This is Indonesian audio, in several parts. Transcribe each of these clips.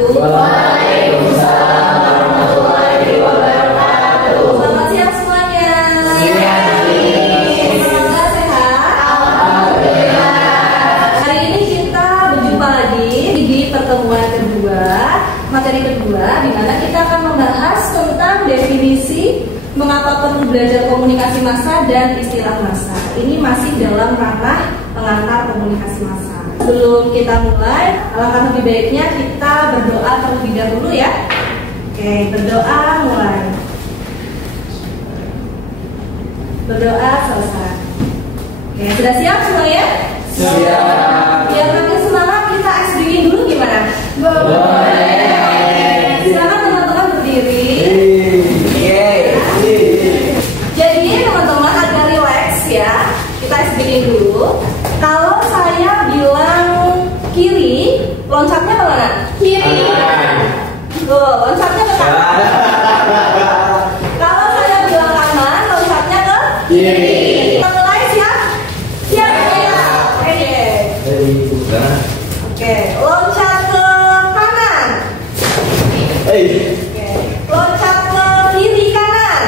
wabarakatuh. Waalaikumsalam warahmatullahi wabarakatuh. Selamat siang semuanya. Semoga sehat. Alhamdulillah. Hari ini kita berjumpa lagi di pertemuan kedua, materi kedua, di mana kita akan membahas tentang definisi mengapa perlu belajar komunikasi massa dan istilah massa. Ini masih dalam ranah pengantar komunikasi massa. Sebelum kita mulai, alangkah lebih baiknya kita berdoa terlebih dahulu ya. Oke, berdoa mulai. Berdoa selesai. Oke, sudah siap semuanya? Siap. Biar makin semangat kita SBY dulu gimana? Boleh. Silakan teman-teman berdiri. Jadi teman-teman agak relax ya. Kita SBY dulu. Kalau saya bilang kiri, loncatnya ke mana? Kiri. Tuh, loncatnya ke kanan. Kalau saya bilang kanan, loncatnya ke kiri. Kita mulai siap? Siap ya. Oke. Oke, loncat ke kanan. Oke, loncat ke kiri kanan.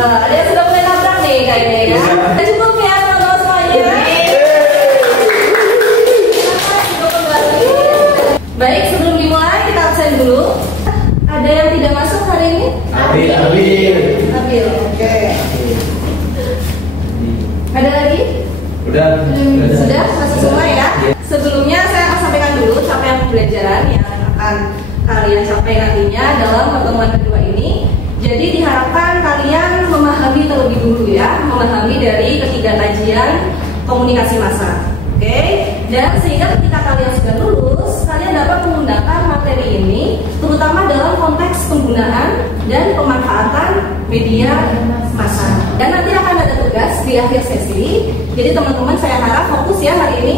Ada yang sudah mulai nabrak nih kayaknya ya. Udah cukup ya teman-teman semuanya. Cukup kembali. Baik, sebelum dimulai kita absen dulu. Ada yang tidak masuk hari ini? Abil. Oke. Ada lagi? Sudah masuk semua ya. Sebelumnya saya akan sampaikan dulu capaian pembelajaran yang akan kalian capai nantinya dalam pertemuan kedua ini. Jadi diharapkan kalian memahami terlebih dulu ya, memahami dari ketiga kajian komunikasi massa. Oke? Dan sehingga ketika kalian sudah lulus, kalian dapat menggunakan materi ini terutama dalam konteks penggunaan dan pemanfaatan media massa. Dan nanti akan ada tugas di akhir sesi. Jadi teman-teman saya harap fokus ya hari ini.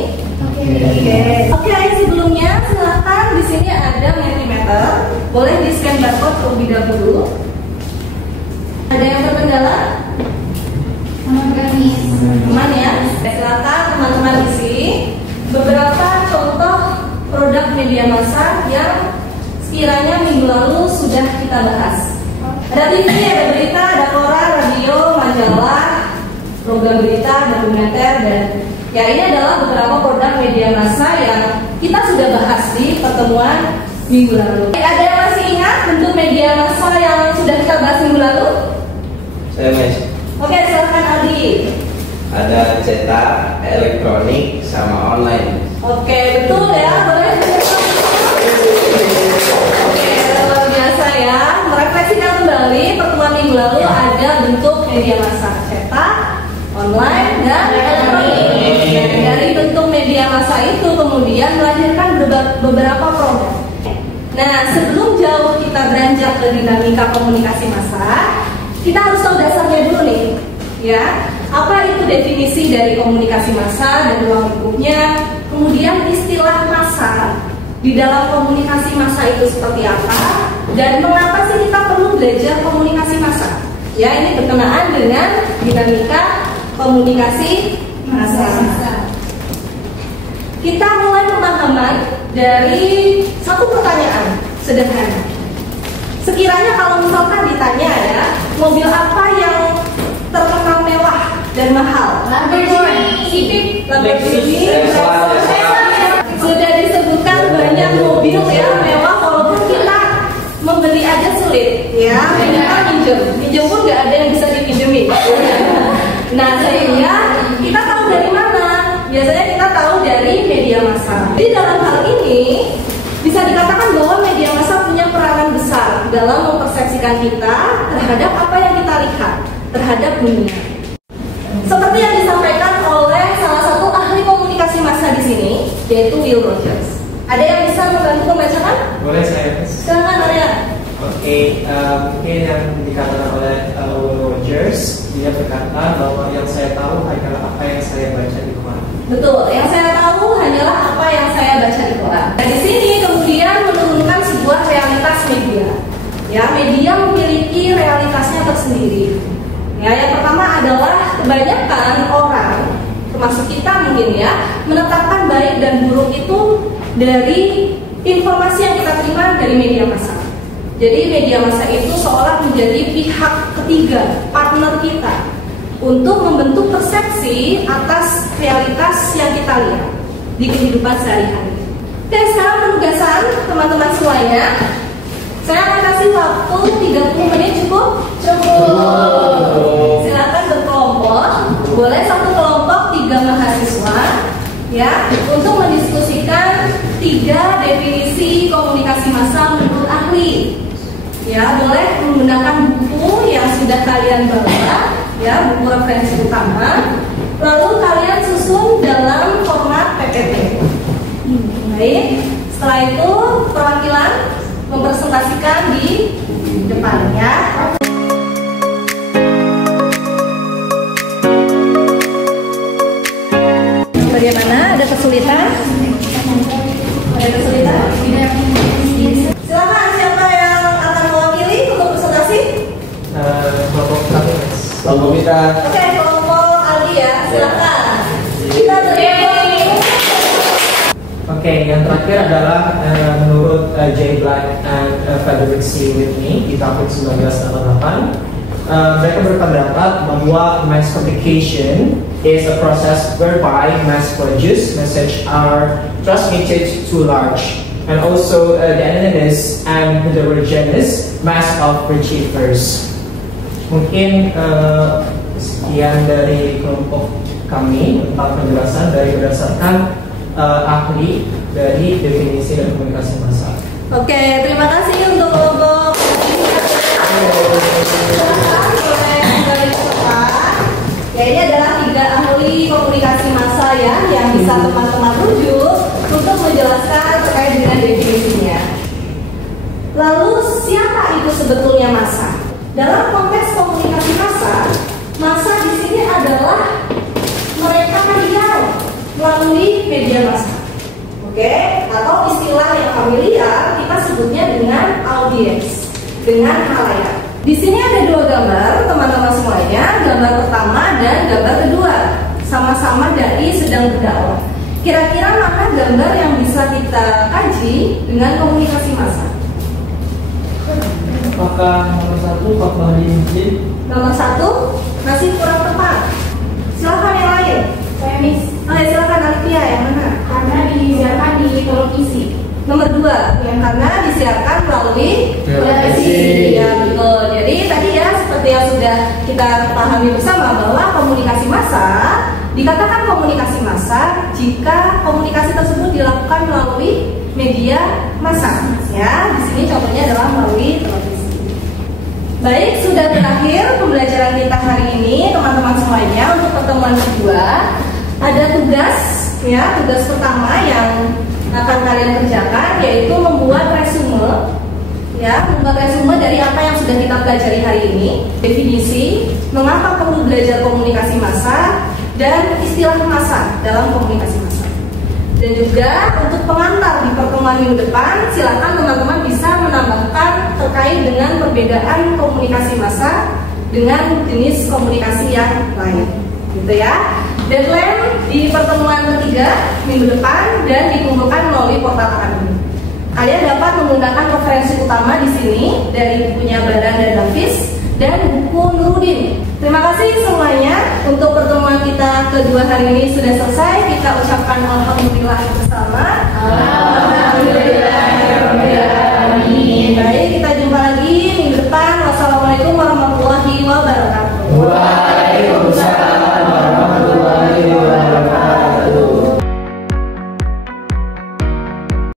Oke, sebelumnya silakan di sini ada Mentimeter. Boleh di scan barcode terlebih dahulu. Ada yang terkendala? Aman ya? Silakan teman-teman isi beberapa contoh produk media massa yang sekiranya minggu lalu sudah kita bahas. Ada TV, ada berita, ada koran, radio, majalah, program berita, dokumenter, dan ya ini adalah beberapa produk media massa yang kita sudah bahas di pertemuan minggu lalu. Ada yang masih ingat bentuk media massa yang sudah kita bahas minggu lalu? Saya Mas. Oke, silakan Aldi. Ada cetak, elektronik, sama online. Oke, betul ya. Boleh. Oke, luar biasa ya. Merefleksikan kembali pertemuan minggu lalu ada bentuk media massa cetak, online, dan elektronik. Dari bentuk media massa itu kemudian melahirkan beberapa produk. Nah, sebelum jauh kita beranjak ke dinamika komunikasi massa, kita harus tahu dasarnya dulu nih, ya. Apa itu definisi dari komunikasi massa dan ruang lingkupnya? Kemudian istilah massa di dalam komunikasi massa itu seperti apa? Dan mengapa sih kita perlu belajar komunikasi massa? Ya, ini berkenaan dengan dinamika komunikasi massa. Kita mulai pemahaman dari satu pertanyaan sederhana. Sekiranya kalau misalkan ditanya ya, mobil apa yang terkenal mewah dan mahal? Lamborghini. Sudah disebutkan banyak mobil ya mewah, walaupun kita membeli aja sulit ya. Kita minjem pun nggak ada yang bisa dipinjemin. Nah, sehingga kita tahu dari mana? Biasanya kita tahu dari media massa. Jadi dalam hal ini bisa dikatakan bahwa media massa punya peranan besar dalam mempersepsikan kita terhadap apa yang kita lihat terhadap dunia. Seperti yang disampaikan oleh salah satu ahli komunikasi massa di sini, yaitu Will Rogers. Ada yang bisa membantu membacakan? Boleh saya? Silakan Arya. Oke, mungkin yang dikatakan oleh Will Rogers, dia berkata bahwa yang saya tahu hanyalah apa yang saya baca di koran. Betul, yang saya tahu hanyalah apa yang saya baca di koran. Nah, di sini kemudian menurunkan sebuah realitas media. Ya, media memiliki realitasnya tersendiri. Ya, yang pertama adalah kebanyakan orang, termasuk kita mungkin ya, menetapkan baik dan buruk itu dari informasi yang kita terima dari media massa. Jadi media massa itu seolah menjadi pihak ketiga, partner kita untuk membentuk persepsi atas realitas yang kita lihat di kehidupan sehari-hari. Oke, sekarang penugasan teman-teman semuanya. Saya akan kasih waktu 30 menit cukup? Cukup. Silakan berkelompok. Boleh satu kelompok 3 mahasiswa ya, untuk mendiskusikan 3 definisi komunikasi massa menurut ahli. Ya, boleh menggunakan buku yang sudah kalian bawa, ya, buku referensi utama. Lalu kalian susun dalam format PPT. Baik, setelah itu perwakilan mempresentasikan di depan, ya. Bagaimana? Ada kesulitan? Ada kesulitan? Silakan, siapa yang akan mewakili untuk presentasi? Kelompok kami, Mas. Kelompok kita. Oke, kelompok Aldi ya, silakan. Kita berdiri. Oke, yang terakhir adalah menurut J. Black and Frederick C. Whitney di tahun 1988. Mereka berpendapat bahwa mass communication is a process whereby mass produced message are transmitted to large and also the anonymous and heterogeneous mass of receivers. Mungkin sekian dari kelompok kami tentang penjelasan dari berdasarkan ahli dari definisi dan komunikasi massa. Oke, terima kasih untuk kelompok. Ya, ini adalah 3 ahli komunikasi massa ya, yang bisa teman-teman rujuk untuk menjelaskan terkait dengan definisinya. Lalu siapa itu sebetulnya massa? Dalam konteks komunikasi massa di sini adalah mereka yang melalui media massa. Oke, atau istilah yang familiar kita sebutnya dengan audiens, dengan khalayak. Di sini ada 2 gambar, teman-teman semuanya. Gambar pertama dan gambar kedua, sama-sama dai sedang berdakwah. Kira-kira mana gambar yang bisa kita kaji dengan komunikasi massa? Apakah nomor 1 Pak Bahri mungkin? Nomor 1 masih kurang tepat. Silakan yang lain. Saya Miss. Silakan Alifia, yang mana? Karena disiarkan di televisi. Nomor 2, yang karena disiarkan melalui televisi. Ya, betul. Jadi tadi ya, seperti yang sudah kita pahami bersama bahwa komunikasi massa, dikatakan komunikasi massa jika komunikasi tersebut dilakukan melalui media massa. Ya, di sini contohnya adalah melalui televisi. Baik, sudah berakhir pembelajaran kita hari ini, teman-teman semuanya. Untuk pertemuan kedua, ada tugas, ya, tugas pertama yang akan kalian kerjakan yaitu membuat resume, ya, membuat resume dari apa yang sudah kita pelajari hari ini, definisi, mengapa perlu belajar komunikasi massa, dan istilah massa dalam komunikasi massa. Dan juga untuk pengantar di pertemuan minggu depan, silakan teman-teman bisa menambahkan terkait dengan perbedaan komunikasi massa dengan jenis komunikasi yang lain, gitu ya. Deadline di pertemuan ketiga minggu depan dan dikumpulkan melalui portal akademi. Kalian dapat menggunakan referensi utama di sini dari bukunya Baran dan Davis dan buku Nurudin. Terima kasih semuanya. Untuk pertemuan kita kedua hari ini sudah selesai. Kita ucapkan alhamdulillah bersama. Alhamdulillah. Baik, kita jumpa lagi minggu depan. Wassalamualaikum warahmatullahi wabarakatuh.